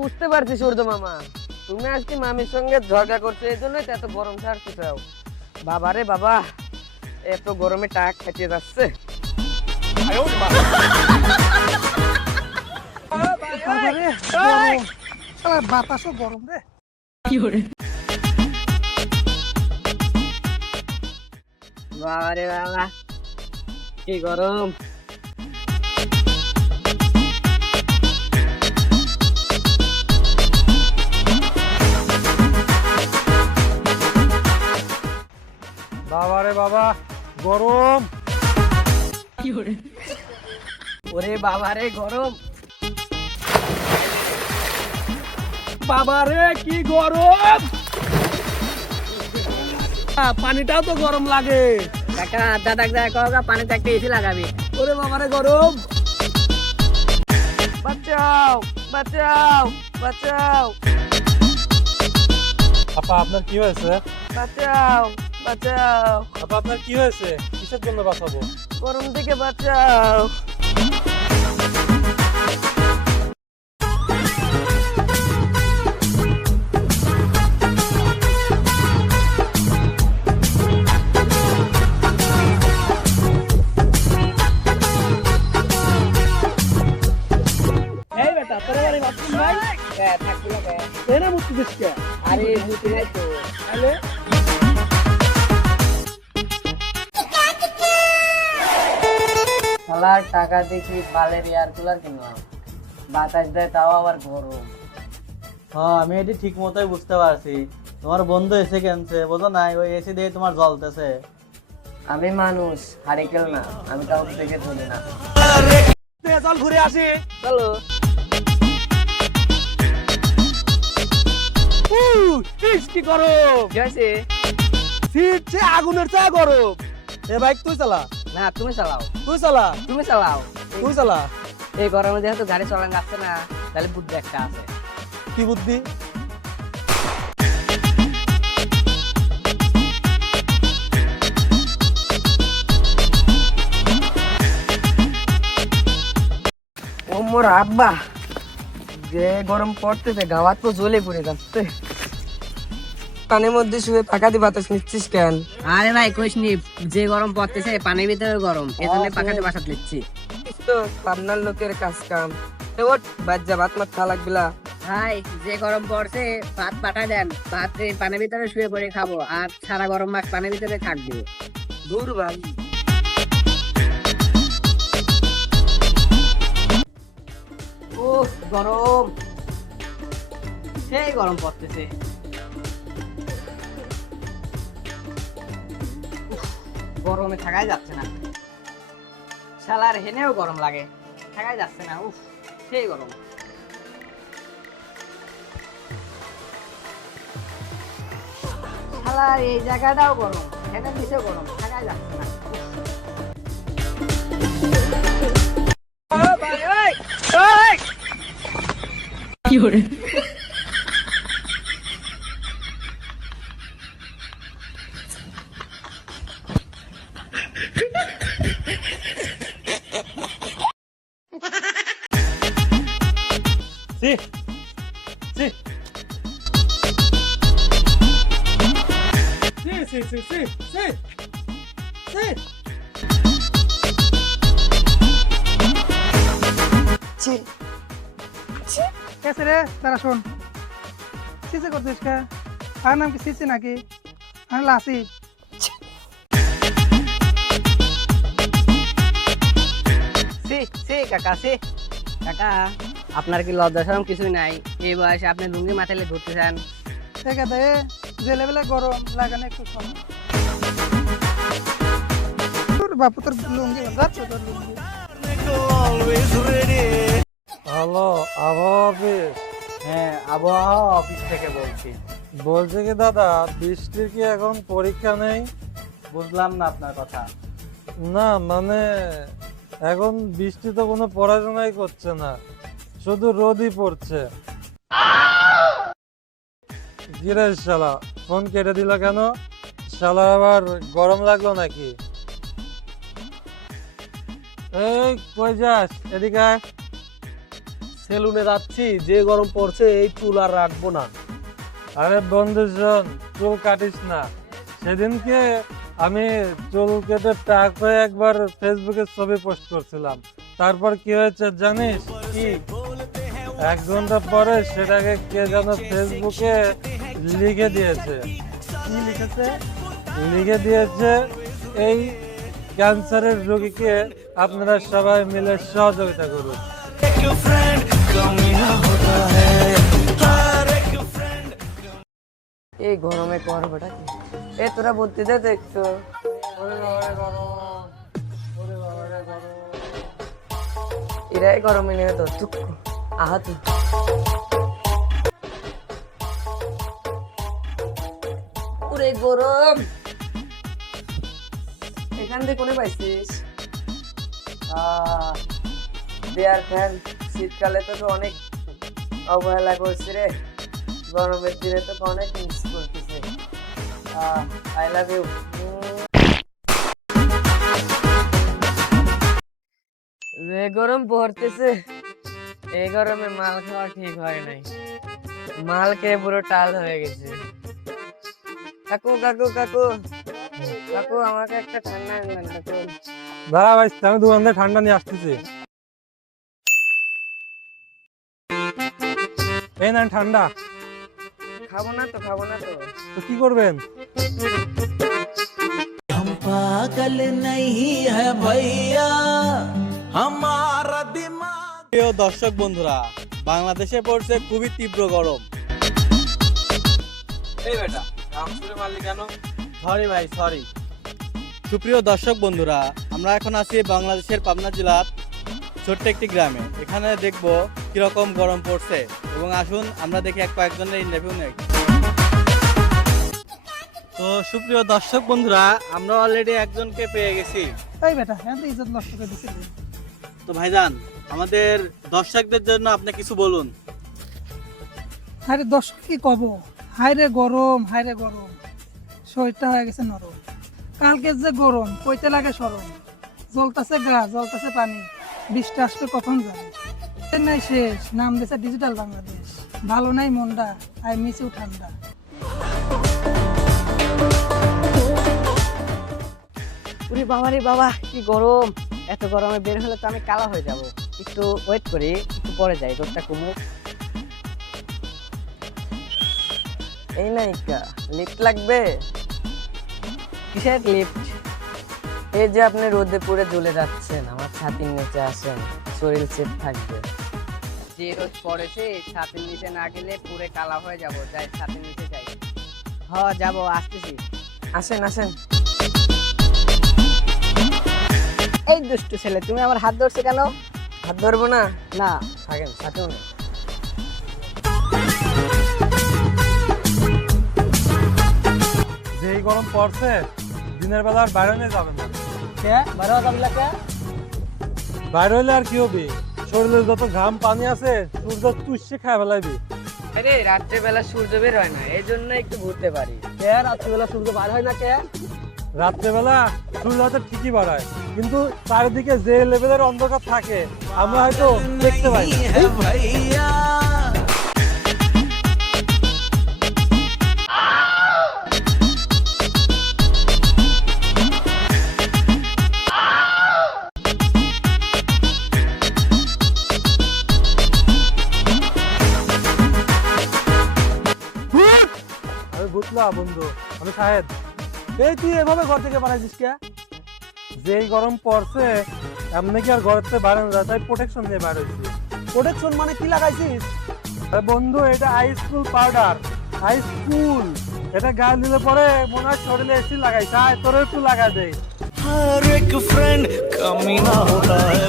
বুঝতে পারছি সূর্য মামা, তুমি আজকে মামির সঙ্গে ঝগড়া করছো, এই জন্যই তো এত গরম ছাড়তে চাও। বাবা রে বাবা, এত গরমে টাক ফেটে যাচ্ছে। বাতাসও গরম রে। বাবা রে বাবা, কি গরম। বাবা রে বাবা, গরম। ওরে বাবা রে গরম। বাবা রে কি গরম, পানিটাও তো গরম লাগে। কাকা দাদা কহা পানিতে একটা এসি লাগাবি। ওরে বাবা রে গরম। বাঁচাও বাঁচাও বাঁচাও আপা আপনার কি হয়েছে? বাঁচাও বাঁচাও, আপা আপনার কি হয়েছে? কিসের জন্য বাঁচাবো? গরম থেকে বাঁচাও। এই বেটা, তোর বাড়ি বাথরুম নাই? থাকছিল এনে মুক্তি দিস কে? আরে মুতি নাই তো। তাহলে শালার টাকা দেখি বালের এয়ার কুলার কিনলাম, বাতাস দেয় তাও আবার গরম। হ্যাঁ, আমি এটি ঠিক মতোই বুঝতে পারছি। তোমার বন্ধু এসে কেনছে বোঝো নাই, ওই এসি দিয়ে তোমার জ্বলতেছে। আমি মানুষ, হারিকেল না, আমি কাউকে দেখে ধরি না। চল ঘুরে আসি। চলো। কি গরম, কি হয়েছে? ফিরছে আগুনের চা গরম। এ বাইক তুই চালা, না তুমি চালাও, তুই চালা, তুমি চালাও। তুই চালা। এই গরমে যেহেতু গাড়ি চালানো যাচ্ছে না, তাহলে বুদ্ধি একটা আছে। কি বুদ্ধি? ও মোর আব্বা, যে গরম পড়তেছে গাওয়াত তো জ্বলে পড়ে যাচ্ছে। পানির মধ্যে শুয়ে পাখা দিয়ে বাতাস নিচ্ছিস কেন? আরে ভাই কইস নি, যে গরম পড়তেছে পানির ভিতরে গরম, এজন্য পাখাতে বাসাত নিচ্ছি। তো পাবনার লোকের কাজ কাম। ওঠ বাজ্জা ভাত মাত খা লাগবিলা। ভাই যে গরম পড়ছে ভাত পাঠায় দেন, ভাত পানির ভিতরে শুয়ে পড়ে খাবো, আর সারা গরম মাস পানির ভিতরে থাকবো। দূর ভাই। ও গরম, সেই গরম পড়তেছে। গরমে থাকাই যাচ্ছে না, শালার হেনেও গরম লাগে, থাকাই যাচ্ছে না। উফ, সেই গরম। শালার এই জায়গাটাও গরম, হেনে নিচেও গরম, থাকাই যাচ্ছে না। কি করে? সি সি সি সি সি সি সি कैसे रे तारा शोन सीसे करते इसका আর নাম কি সিসি নাকি আর লাসি সি সি কাকা সি কাকা, আপনার কি লজ্জা শরম কিছুই নাই? এই বয়সে আপনি লুঙ্গি মাথায় ধরতে চান? ঠিক আছে যে লেভেলে গরম লাগানো একটু কম তোর বাপু তোর লুঙ্গি যাচ্ছে তোর লুঙ্গি। হ্যালো, আবহাওয়া অফিস? হ্যাঁ, আবহাওয়া অফিস থেকে বলছি। বলছে কি দাদা, বৃষ্টির কি এখন পরীক্ষা নেই? বুঝলাম না আপনার কথা। না মানে এখন বৃষ্টি তো কোনো পড়াশোনাই করছে না, শুধু রোদই পড়ছে। কিরে শালা, ফোন কেটে দিল কেন? শালা আবার গরম লাগলো নাকি? এই কই যাস, এদিকে আয়। সেলুনে যাচ্ছি, যে গরম পড়ছে এই চুল আর রাখবো না। আরে বন্ধু শোন, চুল কাটিস না। সেদিনকে আমি চুল কেটে টাক হয়ে একবার ফেসবুকে ছবি পোস্ট করছিলাম, তারপর কি হয়েছে জানিস? কি? 1 ঘন্টা পরে সেটাকে কে যেন ফেসবুকে লিখে দিয়েছে। কি লিখেছে? লিখে দিয়েছে, এই ক্যান্সারের রোগীকে আপনারা সবাই মিলে সহযোগিতা করুন। এই গরমে করবোটা কি? এ তোরা বলতে দে তো একটু। এরাই গরমে নিয়ে তো চুপ আহত। পুরে গরম এখান থেকে কোনে পাইছিস? দেয়ার ফ্যান শীতকালে তো অনেক অবহেলা করছি রে, গরমের দিনে তো অনেক মিস করতেছে। I love you. যে গরম পড়তেছে, এই গরমে মাল খাওয়া ঠিক হয় নাই। মাল খেয়ে পুরো টাল হয়ে গেছে। কাকু কাকু কাকু কাকু, আমাকে একটা ঠান্ডা আনবেন কাকু। দাঁড়া ভাই, আমি দোকান থেকে ঠান্ডা নিয়ে আসতেছি। এই না ঠান্ডা। খাবো না তো, খাবো না তো। তো কি করবেন? हम पागल नहीं है भैया हमारा दिमाग। প্রিয় দর্শক বন্ধুরা, বাংলাদেশে পড়ছে খুবই তীব্র গরম। এই বেটা, রাম সুরে মারলি কেন? সরি ভাই, সরি। সুপ্রিয় দর্শক বন্ধুরা, আমরা এখন আছি বাংলাদেশের পাবনা জেলার ছোট্ট একটি গ্রামে। এখানে দেখব কিরকম গরম পড়ছে, এবং আসুন আমরা দেখি কয়েকজনের ইন্টারভিউ নেই। তো সুপ্রিয় দর্শক বন্ধুরা, আমরা অলরেডি একজনকে পেয়ে গেছি। এই বেটা, এত ইজ্জত নষ্ট করে দিছিস। তো ভাইজান, আমাদের দর্শকদের জন্য আপনি কিছু বলুন। আরে দর্শক কি কব, হায়রে গরম, হায়রে গরম, শরীরটা হয়ে গেছে নরম। কালকে যে গরম, কইতে লাগে সরম। জ্বলতাছে গা, জ্বলতাছে পানি, বৃষ্টি আসবে কখন যাবে। নাই শেষ, নাম দিয়েছে ডিজিটাল বাংলাদেশ। ভালো নাই মনটা, আই মিস ইউ ঠান্ডা। উরি বাবা রে বাবা, কি গরম! এত গরমে বের হলে তো আমি কালা হয়ে যাব। একটু ওয়েট করি, একটু পরে যাই, রোদটা কমুক। এই নাইকা লিফট লাগবে? কিসের লিফট? এই যে আপনি রোদে পুড়ে জ্বলে যাচ্ছেন, আমার ছাতির নিচে আসেন, শরীর সেফ থাকবে। যে রোদ পড়েছে, ছাতির নিচে না গেলে পুরে কালা হয়ে যাব। যাই ছাতির নিচে যাই। হ্যাঁ যাবো, আসতেছি। আসেন আসেন। এই দুষ্টু ছেলে, তুমি আমার হাত ধরছো কেন? হাত ধরবো না? না থাকেন, সাথেও না। যেই গরম পড়ছে, দিনের বেলা আর বাইরে নিয়ে যাবেন না। বাইরে হইলে আর কি হবে? শরীরে যত ঘাম পানি আছে, সূর্য তুষে খায় ফেলাইবি। আরে রাত্রে বেলা সূর্য বের হয় না, এই জন্য একটু ঘুরতে পারি। রাত্রিবেলা সূর্য বার হয় না কে? রাত্রেবেলা সূর্য হয়তো ঠিকই বাড়ায়, কিন্তু চারিদিকে যে লেভেলের অন্ধকার থাকে আমরা হয়তো দেখতে পাই না। है भैया আমি বুঝলাম বন্ধু, আমি শাহেদ। এই তুই এভাবে ঘর থেকে বানাইছিস কে? যেই গরম পড়ছে, এমনি কি আর ঘরের থেকে বাড়ানো যায়, তাই প্রোটেকশন নিয়ে বার হয়েছি। প্রোটেকশন মানে কি লাগাইছিস? আরে বন্ধু, এটা আইসকুল পাউডার। আইসকুল এটা গায়ে দিলে পরে মনে হয় শরীরে এসি লাগাইছে। আয় তোর একটু লাগা দেয়। हर एक फ्रेंड कमीना होता है